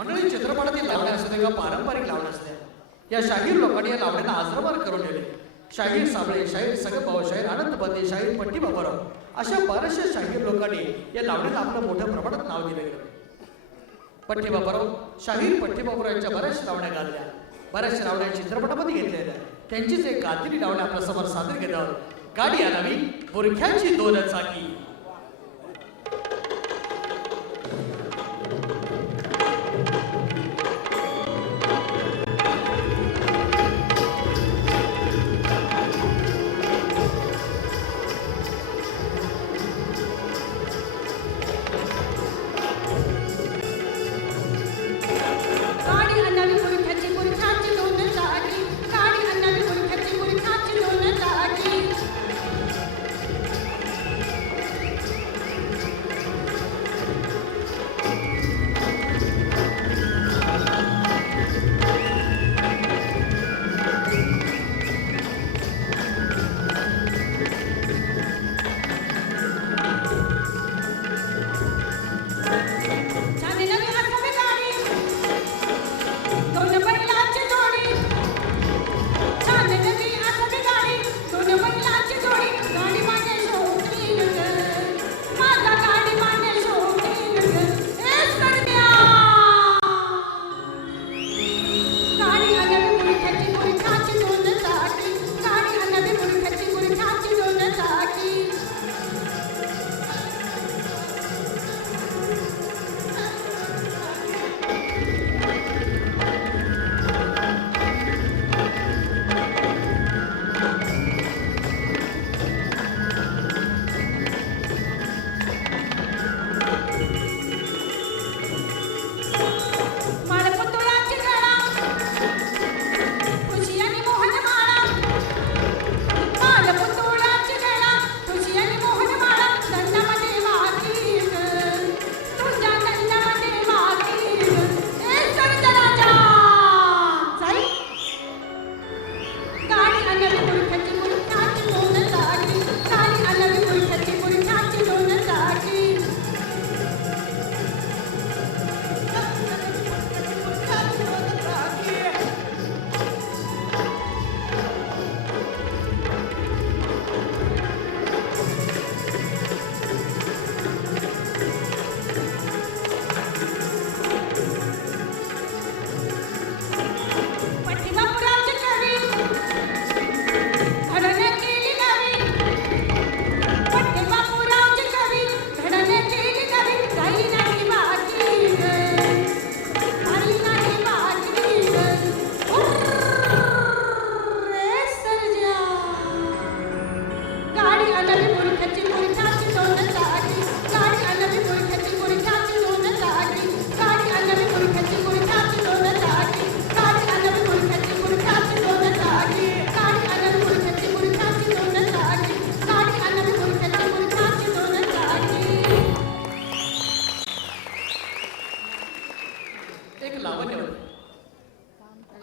मंडळी चित्रपटातील लावण्या असू दे का पारंपरिक लावण्या असू द्या, या शाहीर लोकांनी या लावण्यांना आजरामार करून ठेवले. शाहीर साबळे, शाहीर सगळभाऊ, शाहीर आनंद बंदे, शाहीर पट्टी बाबूराव अशा बऱ्याचशा शाहीर लोकांनी या लावण्याला आपलं मोठ्या प्रमाणात नाव दिलं गेलं. पट्टी बाबूराव, शाहीर पट्टी बाबूराव यांच्या बऱ्याचशा लावण्या गाजल्या, बऱ्याचशा लावण्या चित्रपटामध्ये घेतल्या. त्यांचीच एक गाजलेली लावण्या आपल्या समोर सादर केली आहोत. गाडी आणावी बुरख्याची दोन चाकी.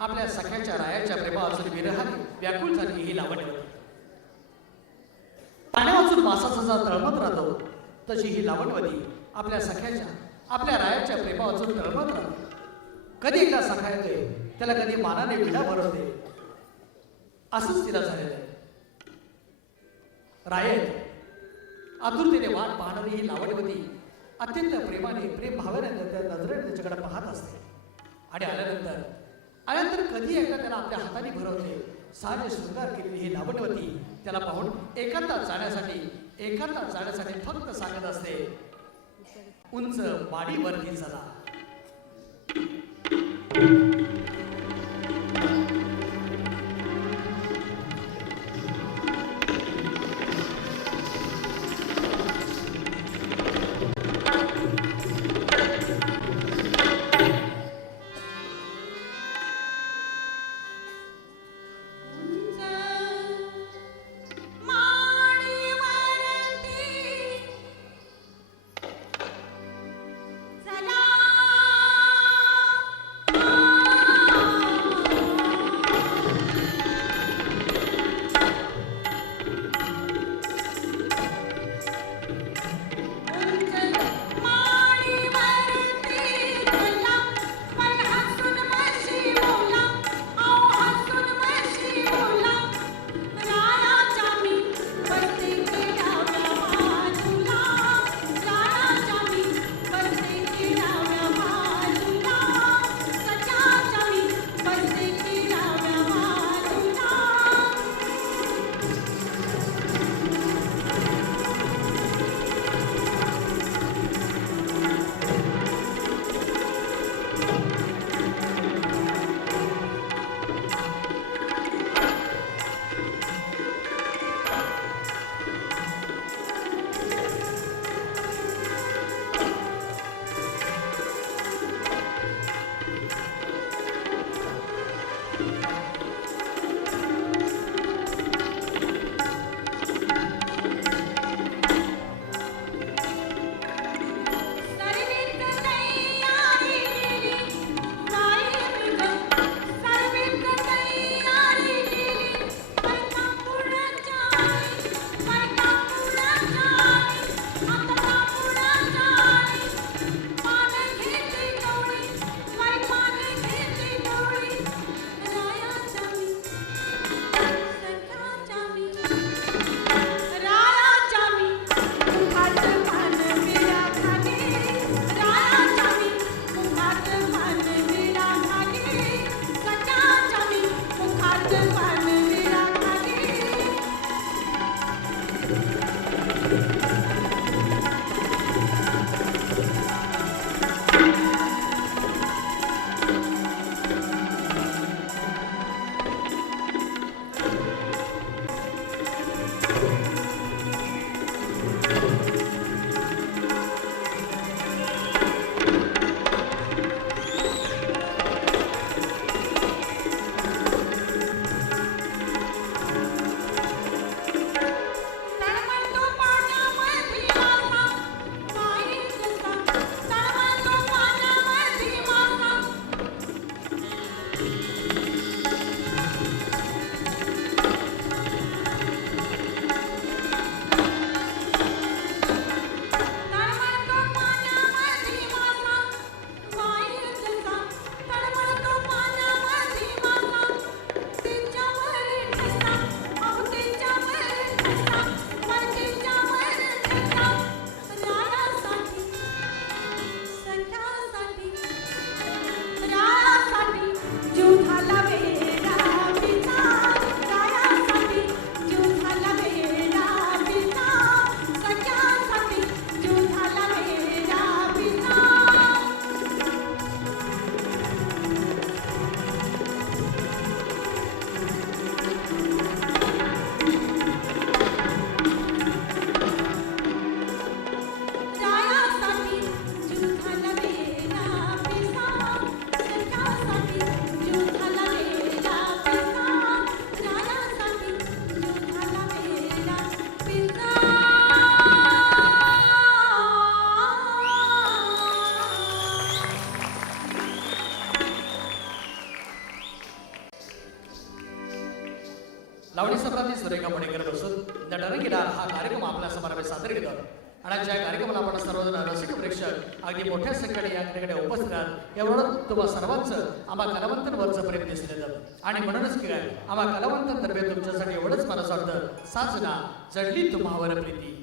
आपल्या सख्याच्या रायाच्या प्रेमापासून विरहाने व्याकुळ झाली ही लावण्य. पाण्यावाचून मासाचा जसा तळमत राहतो तशी ही लावणवती आपल्या सख्याच्या आपल्या रायाच्या प्रेमावाचून तळमत राहते. कधी एकदा सखा येतोय त्याला कधी मानाने विडा भरवते. असंच तिला झालेलं आहे. रायत आतुरतेने वाट पाहणारी ही लावणवती अत्यंत प्रेमाने प्रेम भावाने नजरेने त्याच्याकडे पाहत असते. आणि आल्यानंतर कधी एकदा त्याला आपल्या हाताने भरवते. सारे शृंगार केलेली ही लावणवती त्याला पाहून एकांतात जाण्यासाठी फक्त सांगत असते, उंच वाडीवरती चला. चला लावणी सम्राज्ञी सुरेखा पुणेकर बसून नटरंगी डाळ हा कार्यक्रम आपल्या समारंभात सादर करतात. आणि ज्या कार्यक्रमाला आपण सर्वजण रसिक प्रेक्षक अगदी मोठ्या संख्येने या ठिकाणी उपस्थित आहात एवढं तुम्हा सर्वांचं आम्हा कलावंतांवरचं प्रेम दिसले जातं आणि म्हणूनच की काय आम्हा कलावंतांतर्फे तुमच्यासाठी एवढंच मला असं वाटतं, साजना जडली तुम्हावर प्रीती.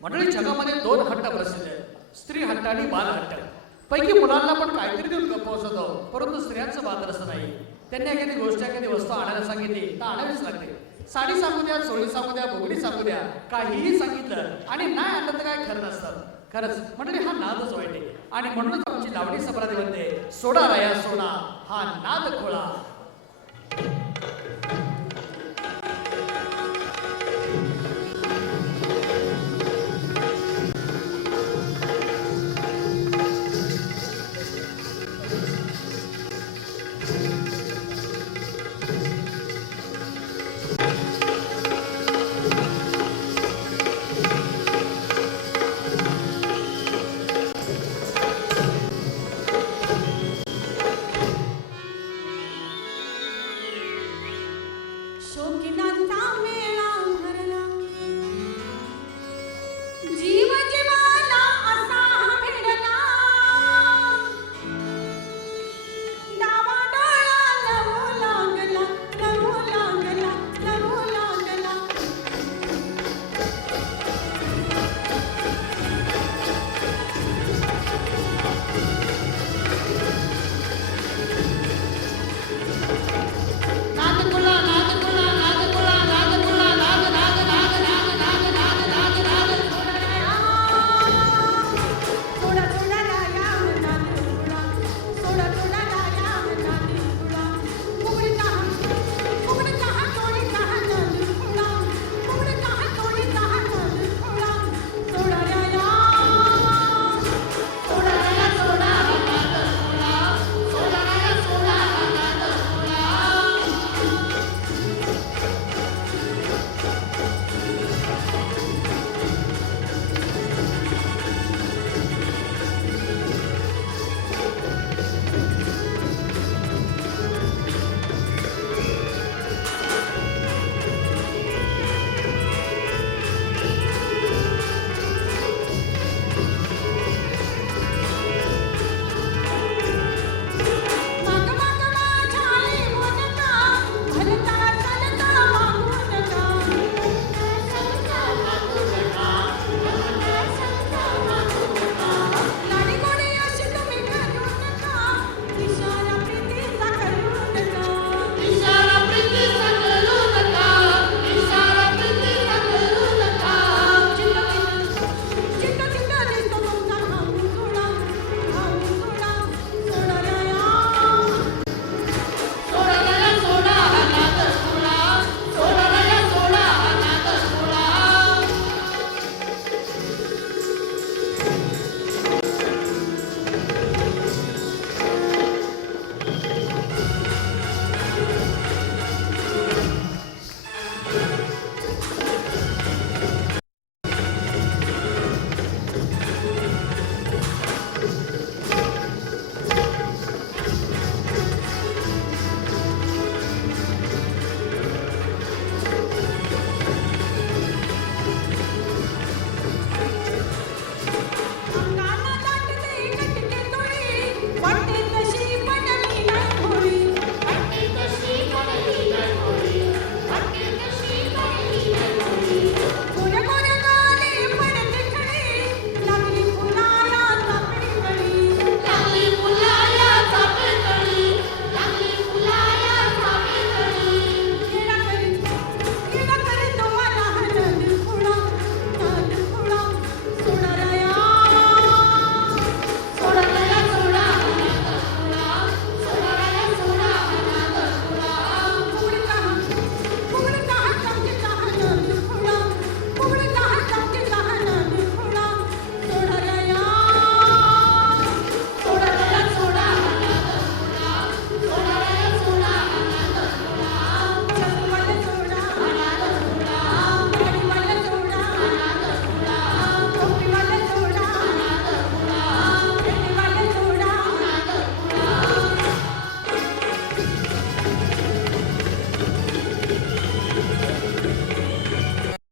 मंडळी, जगामध्ये दोन हट्ट प्रसिद्ध आहेत, स्त्री हट्ट आणि बाल हट्ट. पैकी मुलांना पण काहीतरी देऊन गप्पवत परंतु स्त्रियांचं बात असं नाही. त्यांनी एखादी गोष्ट एखादी वस्तू आणायला सांगितली तर आणावीच लागते. साडी सांगू द्या, चोळी सांगू द्या, बोगडी सांगू द्या, काहीही सांगितलं आणि नाही आणलं तर काय खरं नसतं. खरंच मंडळी, हा नादच वाईट आहे आणि म्हणूनच आमची लावणी संप्रादी म्हणते, सोडा राया सोडा हा नाद खोळा. शौकीनांचा मेळा